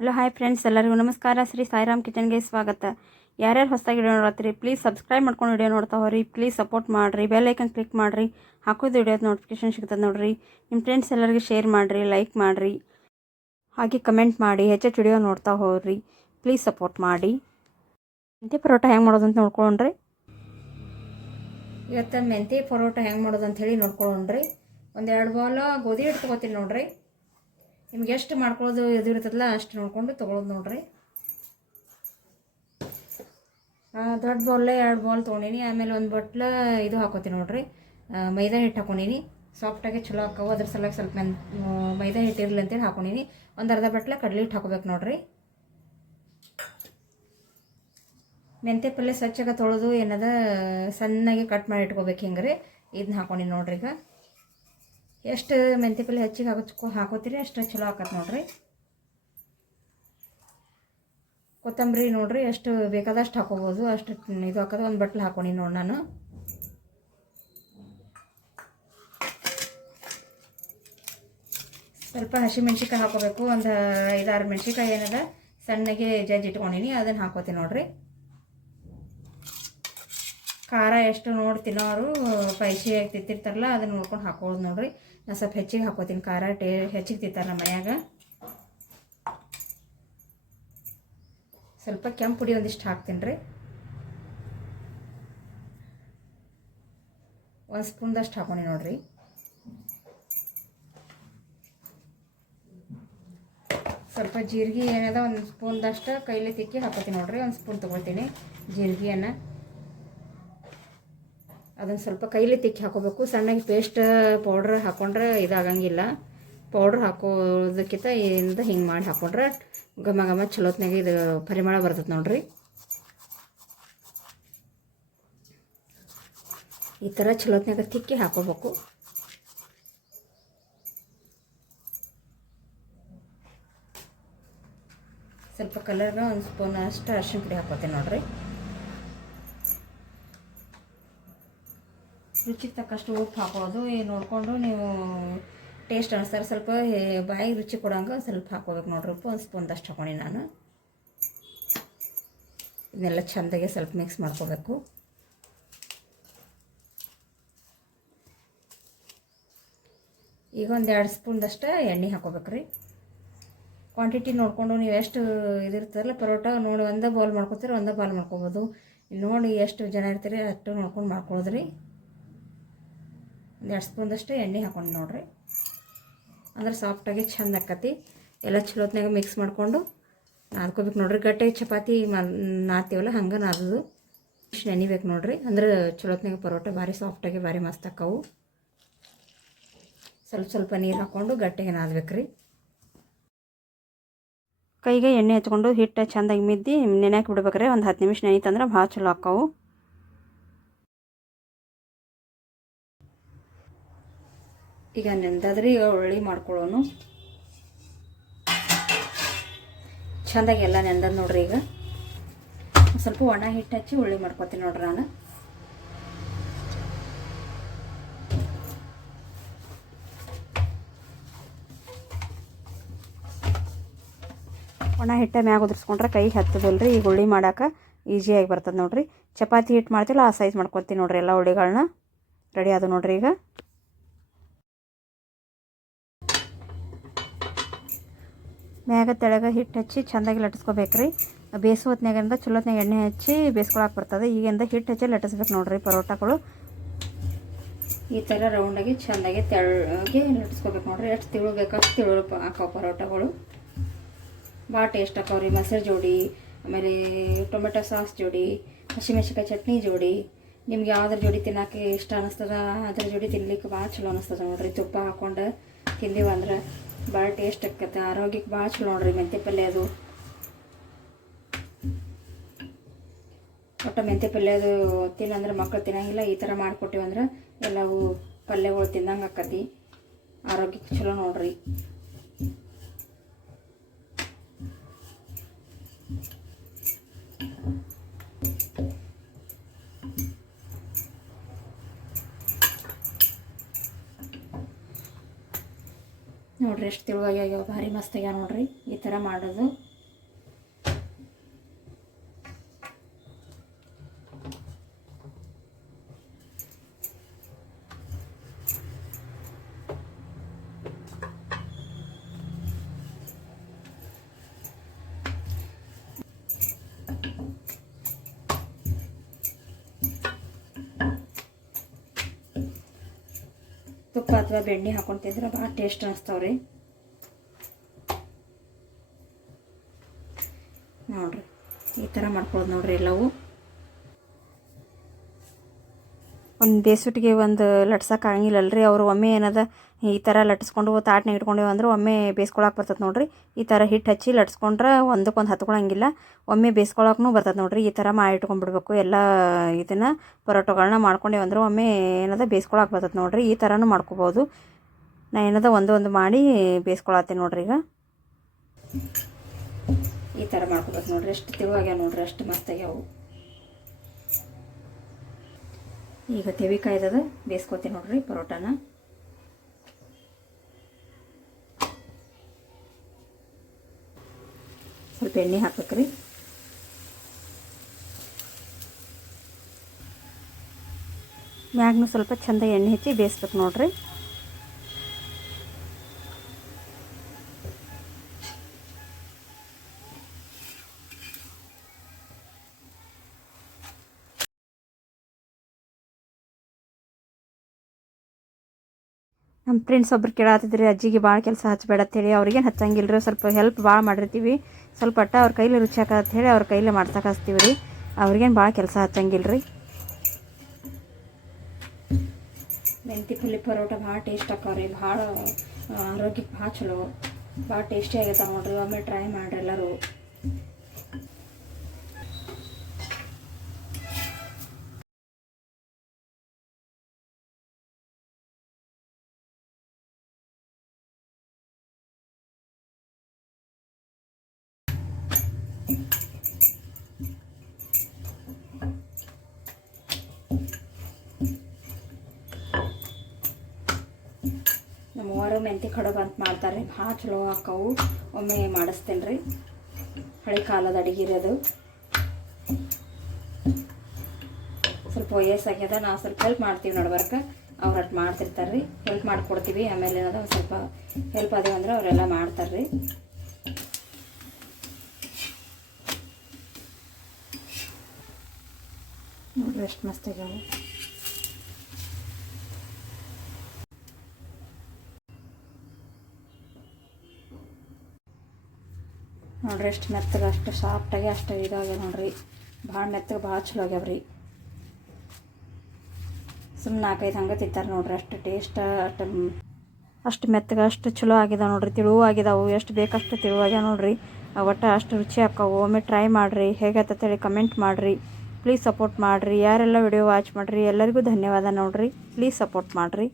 Hello, hi friends, ಎಲ್ಲರಿಗೂ ನಮಸ್ಕಾರ. ಶ್ರೀ ಸಾಯಿರಾಮ್ ಕಿಚನ್ಗೆ ಸ್ವಾಗತ. ಯಾರ್ಯಾರು ಹೊಸದಾಗಿ ವಿಡಿಯೋ ನೋಡತ್ತೀರಿ ಪ್ಲೀಸ್ ಸಬ್ಸ್ಕ್ರೈಬ್ ಮಾಡ್ಕೊಂಡು ವಿಡಿಯೋ ನೋಡ್ತಾ ಹೋರಿ ಪ್ಲೀಸ್ ಸಪೋರ್ಟ್ ಮಾಡಿರಿ ಐಕನ್ ಕ್ಲಿಕ್ ಮಾಡಿರಿ. ಹಾಕೋದು ವಿಡಿಯೋದ ನೋಟಿಫಿಕೇಶನ್ ಸಿಗ್ತದೆ ನೋಡಿರಿ. ನಿಮ್ಮ ಫ್ರೆಂಡ್ಸ್ ಎಲ್ಲರಿಗೂ ಶೇರ್ ಮಾಡಿರಿ ಲೈಕ್ ಮಾಡಿರಿ. ಹಾಗೆ ಕಮೆಂಟ್ ಮಾಡಿ, ಹೆಚ್ಚು ವಿಡಿಯೋ ನೋಡ್ತಾ ಹೋಗ್ರಿ. ಪ್ಲೀಸ್ ಸಪೋರ್ಟ್ ಮಾಡಿ. ಮೆಂತ್ಯ ಪರೋಟ ಹೆಂಗೆ ಮಾಡೋದು ಅಂತ ನೋಡ್ಕೊಳ್ಳೋಣ್ರಿ ಇವತ್ತು ಮೆಂತ್ಯ ಪರೋಟ ಹೆಂಗೆ ಮಾಡೋದು ಅಂತ ಹೇಳಿ ಒಂದು ಎರಡು ಬಾಲ ಗೋಧಿ ಹಿಟ್ಟು ತೊಗೋತೀನಿ ನೋಡ್ರಿ. ನಿಮ್ಗೆ ಎಷ್ಟು ಮಾಡ್ಕೊಳ್ಳೋದು ಇದು ಇರ್ತದಲ್ಲ ಅಷ್ಟು ನೋಡಿಕೊಂಡು ತೊಗೊಳೋದು ನೋಡ್ರಿ. ದೊಡ್ಡ ಬೌಲ್ ಎರಡು ಬೌಲ್ ತೊಗೊಂಡೀನಿ. ಆಮೇಲೆ ಒಂದು ಬಟ್ಲ ಇದು ಹಾಕೋತೀನಿ ನೋಡ್ರಿ. ಮೈದಾ ಹಿಟ್ಟು ಹಾಕೊಂಡೀನಿ. ಸಾಫ್ಟಾಗಿ ಚಲೋ ಹಾಕವು ಅದ್ರ ಸಲುವಾಗಿ ಸ್ವಲ್ಪ ಮೆನ್ ಮೈದಾ ಹಿಟ್ಟು ಇರಲಿ ಅಂತೇಳಿ ಹಾಕೊಂಡೀನಿ. ಒಂದು ಅರ್ಧ ಬಟ್ಲ ಕಡಲೆ ಹಿಟ್ಟು ಹಾಕೋಬೇಕು ನೋಡ್ರಿ. ಮೆಂತೆ ಪಲ್ಯ ಸ್ವಚ್ಛಾಗ ತೊಳೆದು ಏನದ ಸಣ್ಣಗೆ ಕಟ್ ಮಾಡಿ ಇಟ್ಕೋಬೇಕು ಹಿಂಗೆ ರೀ ಇದನ್ನ ಹಾಕೊಂಡಿನಿ ನೋಡ್ರಿ ಈಗ. ಎಷ್ಟು ಮೆಂತ್ಯ ಪಲ್ಯ ಹೆಚ್ಚಿಗೆ ಹಾಕೋ ಹಾಕೋತೀರಿ, ಅಷ್ಟು ಚಲೋ ಆಕತ್ ನೋಡ್ರಿ. ಕೊತ್ತಂಬರಿ ನೋಡ್ರಿ, ಎಷ್ಟು ಬೇಕಾದಷ್ಟು ಹಾಕೋಬೋದು, ಅಷ್ಟು ಇದು ಹಾಕೋದು ಒಂದು ಬಟ್ಲು ಹಾಕೊಂಡಿ ನೋಡಿ ನಾನು. ಸ್ವಲ್ಪ ಹಸಿಮೆಣ್ಸಿಕಾಯಿ ಹಾಕೋಬೇಕು, ಒಂದು ಐದಾರು ಮೆಣ್ಸಿಕಾಯಿ ಏನದ, ಸಣ್ಣಗೆ ಜಜ್ಜಿ ಇಟ್ಕೊಂಡಿನಿ, ಅದನ್ನು ಹಾಕೋತೀನಿ ನೋಡ್ರಿ. ಖಾರ ಎಷ್ಟು ನೋಡಿ ತಿನ್ನೋರು, ಪೈಸೆ ಅದನ್ನು ಅದನ್ನ ನೋಡ್ಕೊಂಡು ಹಾಕೋದು ನೋಡ್ರಿ. ನಾನು ಸ್ವಲ್ಪ ಹೆಚ್ಚಿಗೆ ಹಾಕೋತೀನಿ. ಖಾರ ಟೇ, ಹೆಚ್ಚಿಗೆ ತಿಂತಾರೆ ನಮ್ಮ ಮನ್ಯಾಗ. ಸ್ವಲ್ಪ ಕೆಂಪು ಪುಡಿ ಒಂದಿಷ್ಟು ಹಾಕ್ತೀನಿ ರೀ. ಒಂದು ಸ್ಪೂನ್ದಷ್ಟು ಹಾಕೊಂಡಿ ನೋಡಿರಿ. ಸ್ವಲ್ಪ ಜೀರಿಗೆ ಏನದ ಒಂದು ಸ್ಪೂನ್ದಷ್ಟು ಕೈಲಿ ತಿಕ್ಕಿ ಹಾಕೋತೀನಿ ನೋಡ್ರಿ. ಒಂದು ಸ್ಪೂನ್ ತೊಗೊಳ್ತೀನಿ ಜೀರಿಗೆಯನ್ನು. ಅದನ್ನು ಸ್ವಲ್ಪ ಕೈಲಿ ತಿಕ್ಕಿ ಹಾಕೋಬೇಕು. ಸಣ್ಣಗೆ ಪೇಸ್ಟ್ ಪೌಡ್ರ್ ಹಾಕೊಂಡ್ರೆ ಇದಾಗಂಗಿಲ್ಲ. ಪೌಡ್ರ್ ಹಾಕೋದಕ್ಕಿಂತ ಇಂದ ಹಿಂಗೆ ಮಾಡಿ ಹಾಕೊಂಡ್ರೆ ಘಮ ಘಮ ಚಲೋತ್ನಾಗೆ ಇದು ಪರಿಮಳ ಬರ್ತದೆ ನೋಡ್ರಿ. ಈ ಥರ ಚಲೋತ್ನಾಗ ತಿಕ್ಕಿ ಹಾಕೋಬೇಕು. ಸ್ವಲ್ಪ ಕಲರ್ನ ಒಂದು ಸ್ಪೂನ್ ಅಷ್ಟು ಅರ್ಶಿನ ಪುಡಿ ಹಾಕೋತೀನಿ ನೋಡ್ರಿ. ರುಚಿಗೆ ತಕ್ಕಷ್ಟು ಉಪ್ಪು ಹಾಕೋದು ನೋಡಿಕೊಂಡು ನೀವು ಟೇಸ್ಟ್ ಅನಿಸ್ತಾರೆ ಸ್ವಲ್ಪ ಬಾಯಿಗೆ ರುಚಿ ಕೊಡೋಂಗೆ ಸ್ವಲ್ಪ ಹಾಕೋಬೇಕು ನೋಡ್ರಿ ಉಪ್ಪು. ಒಂದು ಸ್ಪೂನ್ದಷ್ಟು ಹಾಕೊಂಡಿ ನಾನು. ಇದನ್ನೆಲ್ಲ ಚೆಂದಾಗೆ ಸ್ವಲ್ಪ ಮಿಕ್ಸ್ ಮಾಡ್ಕೋಬೇಕು. ಈಗ ಒಂದು ಎರಡು ಸ್ಪೂನ್ದಷ್ಟು ಎಣ್ಣೆ ಹಾಕೋಬೇಕ್ರಿ ಕ್ವಾಂಟಿಟಿ ನೋಡಿಕೊಂಡು ನೀವು ಎಷ್ಟು ಇದಿರ್ತದಲ್ಲ ಪರೋಟ ನೋಡಿ ಒಂದೇ ಬೌಲ್ ಮಾಡ್ಕೊತೀರಿ, ಒಂದೇ ಬಾಲ್ ಮಾಡ್ಕೊಬೋದು. ನೋಡಿ ಎಷ್ಟು ಜನ ಇರ್ತೀರಿ ಅಷ್ಟು ನೋಡ್ಕೊಂಡು ಮಾಡ್ಕೊಳ್ಳೋದ್ರಿ ಒಂದು ಎರಡು ಸ್ಪೂನ್ದಷ್ಟು ಎಣ್ಣೆ ಹಾಕೊಂಡು ನೋಡ್ರಿ. ಅಂದ್ರೆ ಸಾಫ್ಟಾಗಿ ಚಂದ ಆಕತಿ. ಎಲ್ಲ ಚಲೋತ್ನಾಗ ಮಿಕ್ಸ್ ಮಾಡಿಕೊಂಡು ನಾದ್ಕೋಬೇಕು ನೋಡ್ರಿ. ಗಟ್ಟಿ ಚಪಾತಿ ಮ, ನಾದ್ತೀವಲ್ಲ, ಹಂಗೆ ನಾದೋದು. ಇಷ್ಟು ನೆನಿಬೇಕು ನೋಡ್ರಿ. ಅಂದ್ರೆ ಚಲೋತ್ನಾಗ ಪರೋಟ ಭಾರಿ ಸಾಫ್ಟಾಗಿ ಭಾರಿ ಮಸ್ತ್ ಆಕ್ಕವು ಸ್ವಲ್ಪ ಸ್ವಲ್ಪ ನೀರು ಹಾಕ್ಕೊಂಡು ಗಟ್ಟಿಗೆ ನಾದ್ಬೇಕು ಕೈಗೆ ಎಣ್ಣೆ ಹಚ್ಕೊಂಡು ಹಿಟ್ಟು ಚೆಂದಾಗಿ ಮಿದ್ದಿ ನೆನೆಯಾಕೆ ಬಿಡ್ಬೇಕ್ರಿ. ಒಂದು ಹತ್ತು ನಿಮಿಷ ನೆನೀತಂದ್ರೆ ಭಾಳ ಚಲೋ ಆಕ್ಕವು ಈಗ ನೆಂದಾದ್ರೆ ಈಗ ಒಳ್ಳಿ ಮಾಡ್ಕೊಳ್ಳೋನು. ಚೆಂದಾಗಿ ಎಲ್ಲ ನೆಂದದ ನೋಡ್ರಿ ಈಗ. ಸ್ವಲ್ಪ ಒಣ ಹಿಟ್ಟು ಹಚ್ಚಿ ಉಳ್ಳಿ ಮಾಡ್ಕೊತೀನಿ ನೋಡ್ರಿ ನಾನು. ಒಣ ಹಿಟ್ಟ ಮ್ಯಾಗ ಉದುರ್ಸ್ಕೊಂಡ್ರೆ ಕೈ ಹತ್ತದಲ್ರಿ. ಈಗ ಹುಳಿ ಮಾಡಕ್ಕೆ ಈಸಿಯಾಗಿ ಬರ್ತದೆ ನೋಡ್ರಿ. ಚಪಾತಿ ಹಿಟ್ಟು ಮಾಡ್ತೀವಲ್ಲ, ಆ ಸೈಜ್ ಮಾಡ್ಕೊತೀನಿ ನೋಡ್ರಿ ಎಲ್ಲ ಹುಳಿಗಳನ್ನ ರೆಡಿ ಆದ ನೋಡ್ರಿ ಈಗ. ಮ್ಯಾಗ ತೆಳಗ ಹಿಟ್ಟು ಹಚ್ಚಿ ಚೆಂದಾಗಿ ಲಟ್ಟಿಸ್ಕೋಬೇಕ್ರಿ. ಬೇಸು ಹೊತ್ನಾಗಿಂದ ಚಲೋತ್ನಾಗ ಎಣ್ಣೆ ಹಚ್ಚಿ ಬೇಸ್ಕೊಳಕ್ಕೆ ಬರ್ತದೆ. ಈಗಿಂದ ಹಿಟ್ಟು ಹಚ್ಚಿ ಲಟ್ಟಿಸ್ಬೇಕು ನೋಡ್ರಿ ಪರೋಟಗಳು. ಈ ಥರ ರೌಂಡಾಗಿ ಚೆಂದಾಗಿ ತೆಳ್ಳಗೆ ಲಟ್ಟಿಸ್ಕೋಬೇಕು ನೋಡ್ರಿ. ಎಷ್ಟು ತಿಳು ಬೇಕಷ್ಟು ತಿಳು ಹಾಕೋ ಪರೋಟಗಳು. ಭಾಳ ಟೇಸ್ಟ್ ಹಾಕೋರಿ ಮೊಸರು ಜೋಡಿ, ಆಮೇಲೆ ಟೊಮೆಟೊ ಸಾಸ್ ಜೋಡಿ ಹಸಿಮೆಣಸಿಕಾಯಿ ಚಟ್ನಿ ಜೋಡಿ. ನಿಮ್ಗೆ ಯಾವ್ದ್ರ ಜೋಡಿ ತಿನ್ನಕ್ಕೆ ಇಷ್ಟ ಅನ್ನಿಸ್ತದ ಅದ್ರ ಜೋಡಿ ತಿನ್ಲಿಕ್ಕೆ ಭಾಳ ಚಲೋ ಅನ್ನಿಸ್ತದ ನೋಡ್ರಿ. ತುಪ್ಪ ಹಾಕೊಂಡು ತಿಂದೀವಿ ಅಂದ್ರೆ. ಭಾಳ ಟೇಸ್ಟ್ ಆಕತ್ತೆ ಆರೋಗ್ಯಕ್ಕೆ ಭಾಳ ಚಲೋ ನೋಡ್ರಿ ಮೆಂತೆ ಪಲ್ಯ ಅದು. ಒಟ್ಟು ಮೆಂತೆ ಪಲ್ಯ ಅದು ತಿನ್ನಂದ್ರೆ ಮಕ್ಕಳು ತಿನ್ನಂಗಿಲ್ಲ, ಈ ಥರ ಮಾಡಿಕೊಟ್ಟಿವಂದ್ರೆ ಎಲ್ಲವು ಪಲ್ಯಗಳು ತಿಂದಂಗೆ ಆಕತಿ. ಆರೋಗ್ಯಕ್ಕೆ ಚಲೋ ನೋಡ್ರಿ. ನೋಡ್ರಿ ಎಷ್ಟು ತಿಳುವಾಗಿ ಆಗ್ಯಾವ ಭಾರಿ ಮಸ್ತ್ ಆಗ್ಯಾವ ನೋಡ್ರಿ ಈ ಥರ ಮಾಡೋದು. ತುಪ್ಪ ಅಥವಾ ಬೆಣ್ಣೆ ಹಾಕೊಂಡು ತಿಂದ್ರೆ ಭಾಳ ಟೇಸ್ಟ್ ಅನಿಸ್ತಾವ್ರಿ. ನೋಡ್ರಿ ಈ ಥರ ಮಾಡ್ಕೊಳ್ಳೋದು ನೋಡ್ರಿ ಎಲ್ಲವೂ. ಒಂದು ಬೇಸುಟಿಗೆ ಒಂದು ಲಟ್ಸಕ್ಕೆ ಆಗಂಗಿಲ್ಲಲ್ರಿ. ಅವರು ಒಮ್ಮೆ ಏನದ, ಈ ಥರ ಲಟ್ಸ್ಕೊಂಡು ತಾಟ್ನಾಗ ಇಟ್ಕೊಂಡೇವು ಅಂದ್ರೆ ಒಮ್ಮೆ ಬೇಸ್ಕೊಳಕ್ಕೆ ಬರ್ತದೆ ನೋಡ್ರಿ. ಈ ಥರ ಹಿಟ್ಟು ಹಚ್ಚಿ ಲಟ್ಸ್ಕೊಂಡ್ರೆ ಒಂದಕ್ಕೊಂದು ಹತ್ಕೊಳಂಗಿಲ್ಲ. ಒಮ್ಮೆ ಬೇಸ್ಕೊಳಕ್ಕೂ ಬರ್ತದೆ ನೋಡ್ರಿ. ಈ ಥರ ಮಾಡಿ ಇಟ್ಕೊಂಡ್ಬಿಡ್ಬೇಕು. ಎಲ್ಲ ಇದನ್ನು ಪರೋಟಗಳನ್ನ ಮಾಡ್ಕೊಂಡೇವು ಅಂದ್ರೆ ಒಮ್ಮೆ ಏನದ ಬೇಸ್ಕೊಳಕ್ಕೆ ಬರ್ತದೆ ನೋಡ್ರಿ. ಈ ಥರನೂ ಮಾಡ್ಕೋಬೋದು. ನಾ ಏನದ ಒಂದೊಂದು ಒಂದು ಮಾಡಿ ಬೇಯಿಸ್ಕೊಳತ್ತೀನಿ ನೋಡ್ರಿ ಈಗ. ಈ ಥರ ಮಾಡ್ಕೋಬೇಕು ನೋಡ್ರಿ. ಎಷ್ಟು ತಿಳುವಾಗ್ಯಾವ ನೋಡ್ರಿ. ಅಷ್ಟು ಮಸ್ತಾಗ್ಯಾವು ಈಗ ತೆವಿಕಾಯ್ದದ ಬೇಯಿಸ್ಕೊತೀನಿ ನೋಡ್ರಿ ಪರೋಟಾನ. ಸ್ವಲ್ಪ ಎಣ್ಣೆ ಹಾಕ್ಬೇಕ್ರಿ. ಮ್ಯಾಗ್ನು ಸ್ವಲ್ಪ ಚಂದ ಎಣ್ಣೆ ಹಚ್ಚಿ ಬೇಯಿಸ್ಬೇಕು ನೋಡ್ರಿ. ನಮ್ಮ ಫ್ರೆಂಡ್ಸ್ ಒಬ್ರು ಕೇಳತ್ತಿದ್ರಿ ಅಜ್ಜಿಗೆ ಭಾಳ ಕೆಲಸ ಹಚ್ಚಬೇಡ ಅಂತೇಳಿ ಅವ್ರಿಗೇನು ಹಚ್ಚಂಗಿಲ್ಲ ರೀ ಸ್ವಲ್ಪ ಹೆಲ್ಪ್ ಭಾಳ ಮಾಡಿರ್ತೀವಿ. ಸ್ವಲ್ಪ ಅಟ್ಟ ಅವ್ರ ಕೈಲಿ ರುಚಿ ಹಾಕತ್ ಹೇಳಿ ಅವ್ರ ಕೈಲಿ ಮಾಡ್ಸಕ್ಕೆ ಹಚ್ತೀವಿ ರೀ ಅವ್ರಿಗೇನು ಭಾಳ ಕೆಲಸ ಹಚ್ಚಂಗಿಲ್ಲ ರೀ ಮೆಂತಿ ಪಲ್ಲೆ ಪರೋಟ ಭಾಳ ಟೇಸ್ಟ್ ಆಕಾವ್ರಿ ಭಾಳ ಆರೋಗ್ಯಕ್ಕೆ ಭಾಳ ಚಲೋ. ಭಾಳ ಟೇಸ್ಟಿ ಆಗೈತೆ ನೋಡ್ರಿ, ಒಮ್ಮೆ ಟ್ರೈ ಮಾಡ್ರಿ ಎಲ್ಲರೂ. ನಮ್ಮ ಮೆಂತೆ ಕಡುಬು ಅಂತ ಮಾಡ್ತಾರೆ. ಭಾಳ ಚಲೋ ಹಾಕವು. ಒಮ್ಮೆ ಮಾಡಿಸ್ತೇನೆ ರೀ ಹಳೆ ಕಾಲದ ಅಡುಗೆ ಅದು. ಸ್ವಲ್ಪ ವಯಸ್ಸಾಗ್ಯದ ನಾವು ಸ್ವಲ್ಪ ಹೆಲ್ಪ್ ಮಾಡ್ತೀವಿ ನಡ್ಬರ್ಕ ಅವ್ರು ಅಟ್ ಮಾಡ್ತಿರ್ತಾರೆ ರೀ ಹೆಲ್ಪ್ ಮಾಡಿಕೊಡ್ತೀವಿ. ಆಮೇಲೆ ಏನದ ಸ್ವಲ್ಪ ಹೆಲ್ಪ್ ಅದೇವು ಅಂದ್ರೆ ಅವರೆಲ್ಲ ಮಾಡ್ತಾರೆ ರೀ ಎಷ್ಟು ಮಸ್ತ್ ಆಗ್ಯಾವ ನೋಡ್ರಿ ಎಷ್ಟು ಮೆತ್ತಗೆ, ಅಷ್ಟು ಸಾಫ್ಟಾಗಿ ಅಷ್ಟು ಇದಾಗ್ಯಾವ ನೋಡ್ರಿ. ಭಾಳ ಮೆತ್ತಗೆ, ಭಾಳ ಚಲೋ ಆಗ್ಯಾವ್ರಿ ಸುಮ್ಮನೆ ನಾಲ್ಕೈದು ಹಂಗೆ ತಿಂತಾರೆ ನೋಡ್ರಿ, ಅಷ್ಟು ಟೇಸ್ಟ್ ಅಷ್ಟು ಅಷ್ಟು ಮೆತ್ತಗೆ, ಅಷ್ಟು ಚಲೋ ಆಗಿದಾವೆ ನೋಡ್ರಿ, ತಿಳುವು ಆಗಿದಾವು ಎಷ್ಟು ಬೇಕಷ್ಟು ತಿಳುವಾಗ್ಯಾವ ನೋಡ್ರಿ. ಒಟ್ಟು ಅಷ್ಟು ರುಚಿ ಆಕ್ಕವು ಒಮ್ಮೆ ಟ್ರೈ ಮಾಡಿರಿ ಹೇಗತ್ತೇಳಿ ಕಮೆಂಟ್ ಮಾಡಿರಿ. ಪ್ಲೀಸ್ ಸಪೋರ್ಟ್ ಮಾಡಿರಿ. ಯಾರೆಲ್ಲ ವಿಡಿಯೋ ವಾಚ್ ಮಾಡಿರಿ ಎಲ್ಲರಿಗೂ ಧನ್ಯವಾದ ನೋಡಿರಿ. ಪ್ಲೀಸ್ ಸಪೋರ್ಟ್ ಮಾಡಿರಿ.